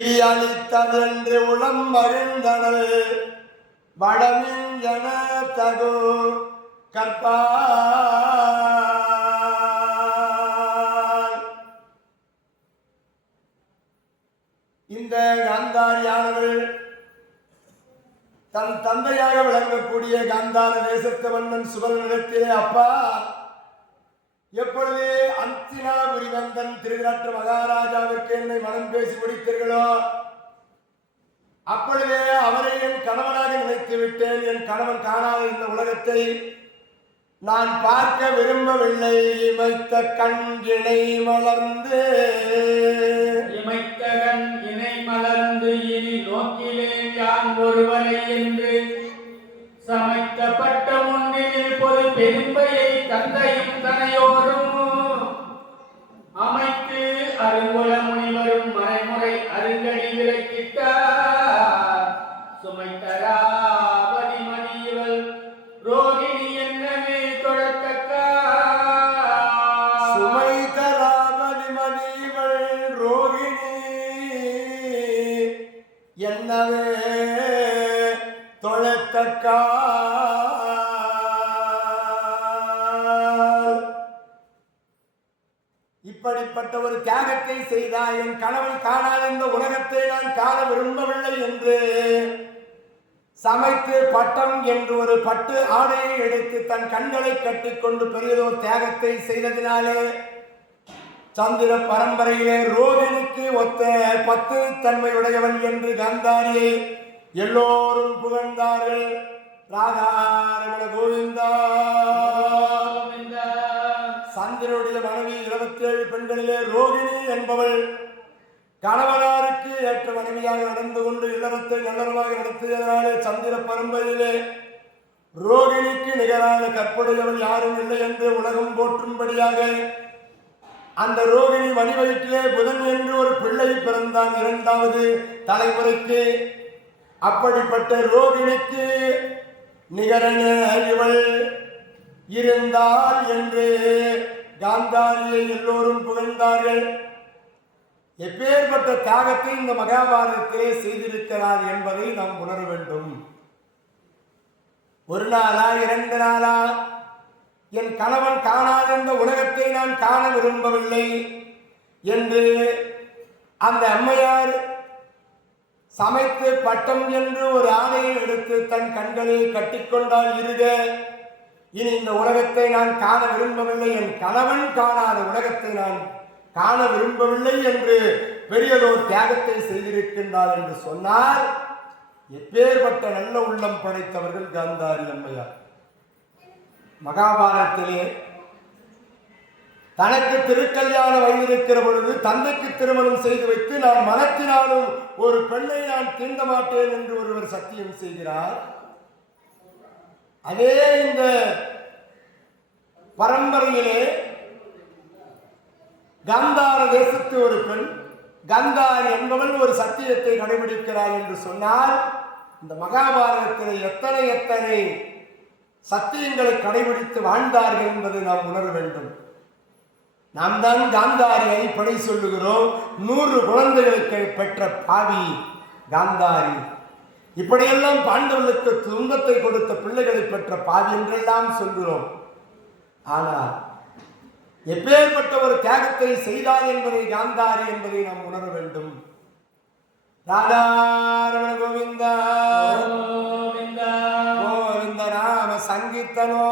அளித்ததென்று உளம் மகிழ்ந்தனள் வடமின் என தகு கற்பார். இந்த காந்தாரியானவள் தன் தந்தையாக விளங்கக்கூடிய காந்தார தேசத்து மன்னன் சுபரனிடத்திலே, அப்பா, எப்பொழுது அந்தினாபுரி வந்தன் திருநாட்டு மகாராஜாவிற்கு என்னை மனம் பேசி முடித்தீர்களோ அப்பொழுதே அவரை என் கணவனாக நினைத்து விட்டேன். என் கணவன் காணாத இந்த உலகத்தை நான் பார்க்க விரும்பவில்லை. இமைத்த கண் இணை மலர்ந்து இனி நோக்கிலேன் யான் ஒருவரை என்று சமைக்கப்பட்ட முன்னில் பொது பெரும்பையை தந்தையும் தனையோரும் அமைத்து அருங்குல முனிவரும் மறைமுறை அருங்கடி விலக்கிட்டார். சுமைத்தராபதி மணியவள் ரோகிணி என்னமே தொடக்கக்கா. சுமைத்தராபதி மணியவள் ரோகிணி என்னவே தொழத்தக்கா. இப்படிப்பட்ட ஒரு தியாகத்தை செய்தாய். என் கணவன் காணாத இந்த உலகத்தை நான் காண விரும்பவில்லை என்று சமைத்து பட்டம் என்று ஒரு பட்டு ஆடையை எடுத்து தன் கண்களை கட்டிக்கொண்டு பெரியதோர் தியாகத்தை செய்ததினாலே சந்திர பரம்பரையிலே ரோகிணிக்கு ஒத்த 10 தன்மையுடையவன் என்று காந்தாரியை எல்லோரும் புகழ்ந்தார்கள். ராதாரமண கோவிந்தா. சந்திரனுடைய மனைவி 27 பெண்களிலே ரோகிணி என்பவள் கணவனாருக்கு ஏற்ற மனைவியாக நடந்து கொண்டு இல்லறத்தை நல்லறமாக நடத்தியதனாலே சந்திர பரம்பரையிலே ரோகிணிக்கு நிகரான கற்புடையவள் யாரும் இல்லை என்று உலகம் போற்றும்படியாக அந்த ரோகிணி மணி வயிற்றிலே புதன் என்று ஒரு பிள்ளை பிறந்தான் 2வது தலைமுறைக்கு. அப்படிப்பட்ட ரோகிணிக்கு நிகரான இவள் இருந்தால் என்று காந்தாரியை எல்லோரும் புகழ்ந்தார்கள். எப்பேற்பட்ட தியாகத்தை இந்த மகாபாரதத்திலே செய்திருக்கிறார் என்பதை நாம் உணர வேண்டும். ஒரு நாளா 2 நாளா என் கணவன் காணாத இந்த உலகத்தை நான் காண விரும்பவில்லை என்று அந்த அம்மையார் சமைத்து பட்டம் என்று ஒரு ஆடையை எடுத்து தன் கண்களில் கட்டிக்கொண்டால் இருக, இனி இந்த உலகத்தை நான் காண விரும்பவில்லை, என் கணவன் காணாத உலகத்தை நான் காண விரும்பவில்லை என்று பெரியதோர் தியாகத்தை செய்திருக்கின்றார் என்று சொன்னார். எப்பேற்பட்ட நல்ல உள்ளம் படைத்தவர்கள் காந்தாரி அம்மையார். மகாபாரதத்திலே தனக்கு திருக்கல்யாண வயதிருக்கிற பொழுது தந்தைக்கு திருமணம் செய்து வைத்து நான் மனத்தினாலும் ஒரு பெண்ணை நான் தீண்ட மாட்டேன் என்று ஒருவர் சத்தியம் செய்கிறார். அதே இந்த பரம்பரையிலே காந்தார தேசத்து ஒரு பெண் கந்தாரி என்பவள் ஒரு சத்தியத்தை கடைபிடிக்கிறார் என்று சொன்னால், இந்த மகாபாரதத்தில் எத்தனை சத்தியங்களை கடைபிடித்து வாழ்ந்தார்கள் என்பதை நாம் உணர வேண்டும். நாம் தான் காந்தாரியை படை சொல்லுகிறோம். 100 குழந்தைகளுக்கு பெற்ற பாவி காந்தாரி. இப்படியெல்லாம் பாண்டவர்களுக்கு துன்பத்தை கொடுத்த பிள்ளைகளை பெற்ற பாவி என்றெல்லாம் சொல்கிறோம். ஆனால் எப்பேற்பட்ட ஒரு தியாகத்தை செய்தார் என்பதை காந்தாரி என்பதை நாம் உணர வேண்டும். ராதாரமண கோவிந்தா கோவிந்த நாம சங்கீர்த்தனோ.